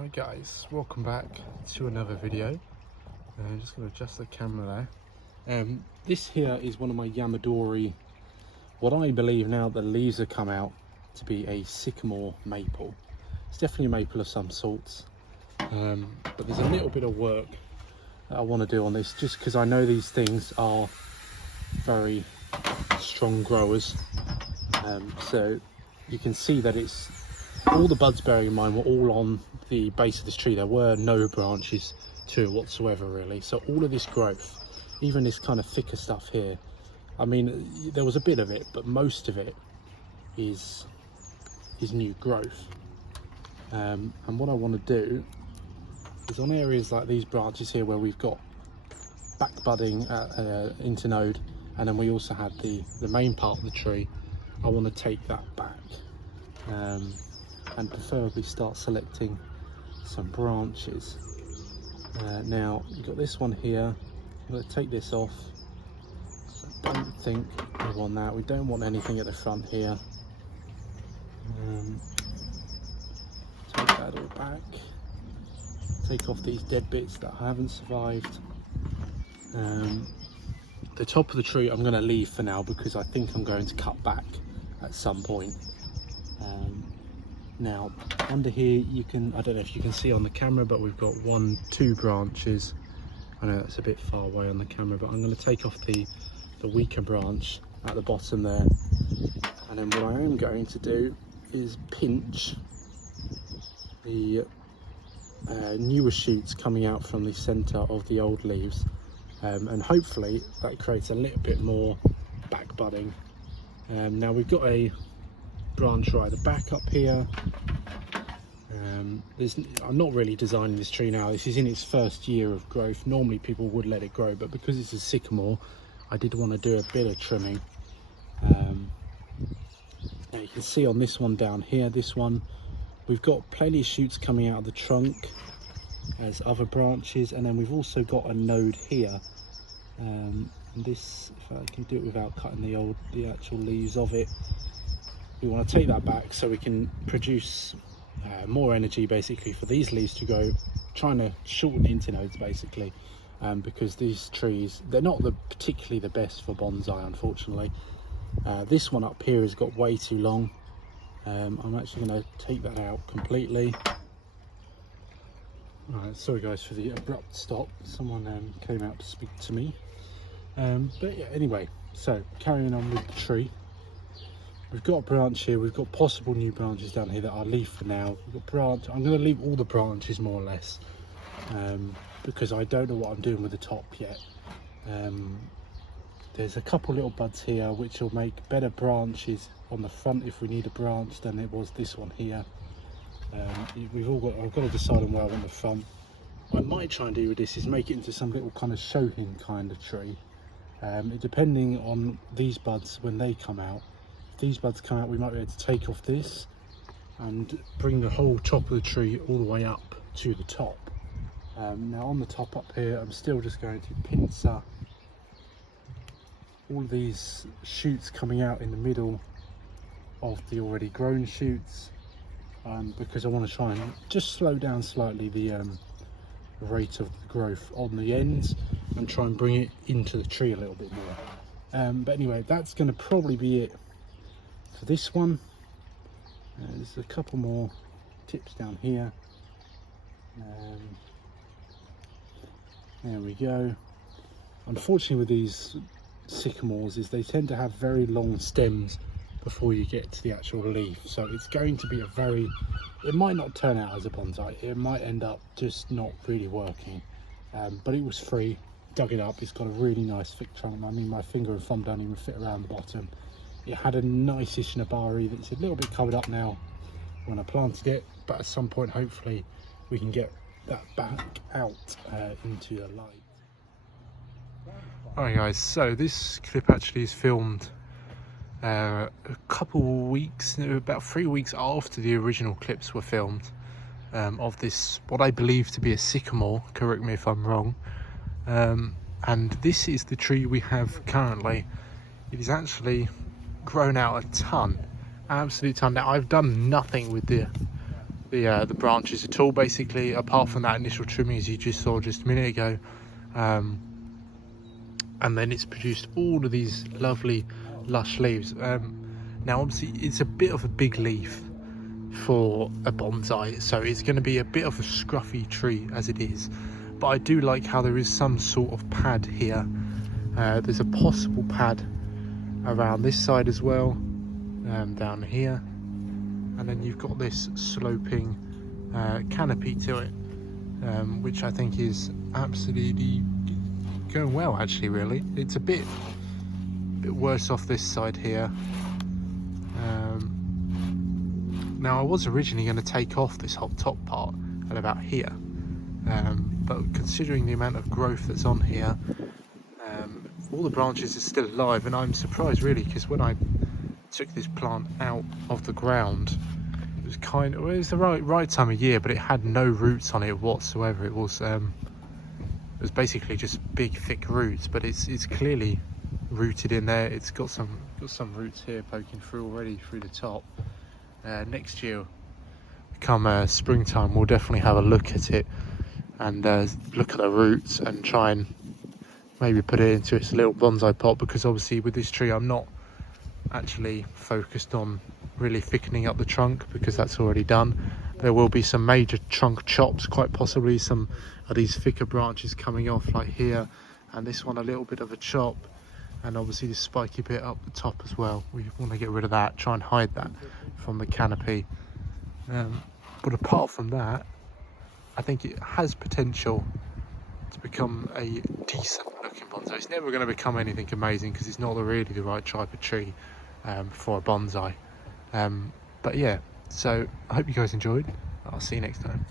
Hi guys, welcome back to another video. I'm just going to adjust the camera there. This here is one of my Yamadori, what I believe now the leaves have come out to be a sycamore maple. It's definitely a maple of some sorts, but there's a little bit of work that I want to do on this just because I know these things are very strong growers. So you can see that it's all the buds, bearing in mind, were all on the base of this tree. There were no branches to it whatsoever really, so all of this growth, even this kind of thicker stuff here, I mean there was a bit of it, but most of it is new growth. And what I want to do is on areas like these branches here where we've got back budding internode, and then we also had the main part of the tree, I want to take that back and preferably start selecting some branches. Now you've got this one here. I'm going to take this off. I don't think we want that. We don't want anything at the front here. Take that all back. Take off these dead bits that haven't survived. The top of the tree I'm going to leave for now because I think I'm going to cut back at some point. Now under here you can, I don't know if you can see on the camera, but we've got two branches. I know that's a bit far away on the camera, but I'm going to take off the weaker branch at the bottom there, and then what I am going to do is pinch the newer shoots coming out from the center of the old leaves, and hopefully that creates a little bit more back budding. Now we've got a branch right at the back up here. I'm not really designing this tree now. This is in its first year of growth. Normally people would let it grow, but because it's a sycamore, I did want to do a bit of trimming. Now you can see on this one down here, this one, we've got plenty of shoots coming out of the trunk as other branches, and then we've also got a node here. And this, if I can do it without cutting the actual leaves of it, we want to take that back so we can produce more energy basically for these leaves to go, trying to shorten internodes basically, because these trees, they're not particularly the best for bonsai, unfortunately. This one up here has got way too long. I'm actually going to take that out completely. Alright, sorry guys for the abrupt stop, someone came out to speak to me. But yeah, anyway, so carrying on with the tree. We've got a branch here, we've got possible new branches down here that I'll leave for now. We've got branch, I'm going to leave all the branches more or less, because I don't know what I'm doing with the top yet. There's a couple little buds here which will make better branches on the front if we need a branch than it was this one here. I've got to decide on where I want the front. What I might try and do with this is make it into some little kind of shohin kind of tree. Depending on these buds when they come out. These buds come out, we might be able to take off this and bring the whole top of the tree all the way up to the top. Now on the top up here, I'm still just going to pincer all these shoots coming out in the middle of the already grown shoots, because I want to try and just slow down slightly the rate of growth on the ends and try and bring it into the tree a little bit more. But anyway, that's going to probably be it for this one. There's a couple more tips down here. There we go. Unfortunately with these sycamores is they tend to have very long stems before you get to the actual leaf, so it's going to be it might not turn out as a bonsai, it might end up just not really working. But it was free, dug it up, it's got a really nice thick trunk. I mean my finger and thumb don't even fit around the bottom. It had a nice-ish Nabari that's a little bit covered up now when I planted it, but at some point hopefully we can get that back out into the light. Alright guys, so this clip actually is filmed a couple weeks, about 3 weeks after the original clips were filmed, of this, what I believe to be a sycamore, correct me if I'm wrong. And this is the tree we have currently. It is actually grown out a ton, absolute ton. Now I've done nothing with the the branches at all, basically, apart from that initial trimming as you just saw just a minute ago. And then it's produced all of these lovely lush leaves. Now obviously it's a bit of a big leaf for a bonsai, so it's going to be a bit of a scruffy tree as it is, but I do like how there is some sort of pad here. There's a possible pad around this side as well, down here, and then you've got this sloping canopy to it, which I think is absolutely going well, actually. Really, it's a bit worse off this side here. Now I was originally going to take off this whole top part at about here, but considering the amount of growth that's on here, all the branches are still alive, and I'm surprised really, because when I took this plant out of the ground, it was it was the right time of year, but it had no roots on it whatsoever. It was basically just big thick roots, but it's clearly rooted in there. It's got some roots here poking through already through the top. Next year, come springtime, we'll definitely have a look at it and look at the roots and try and maybe put it into its little bonsai pot, because obviously with this tree I'm not actually focused on really thickening up the trunk, because that's already done. There will be some major trunk chops, quite possibly some of these thicker branches coming off like here, and this one a little bit of a chop, and obviously the spiky bit up the top as well. We want to get rid of that, try and hide that from the canopy. But apart from that, I think it has potential to become a decent looking bonsai. It's never going to become anything amazing because it's not really the right type of tree for a bonsai. But yeah, so I hope you guys enjoyed. I'll see you next time.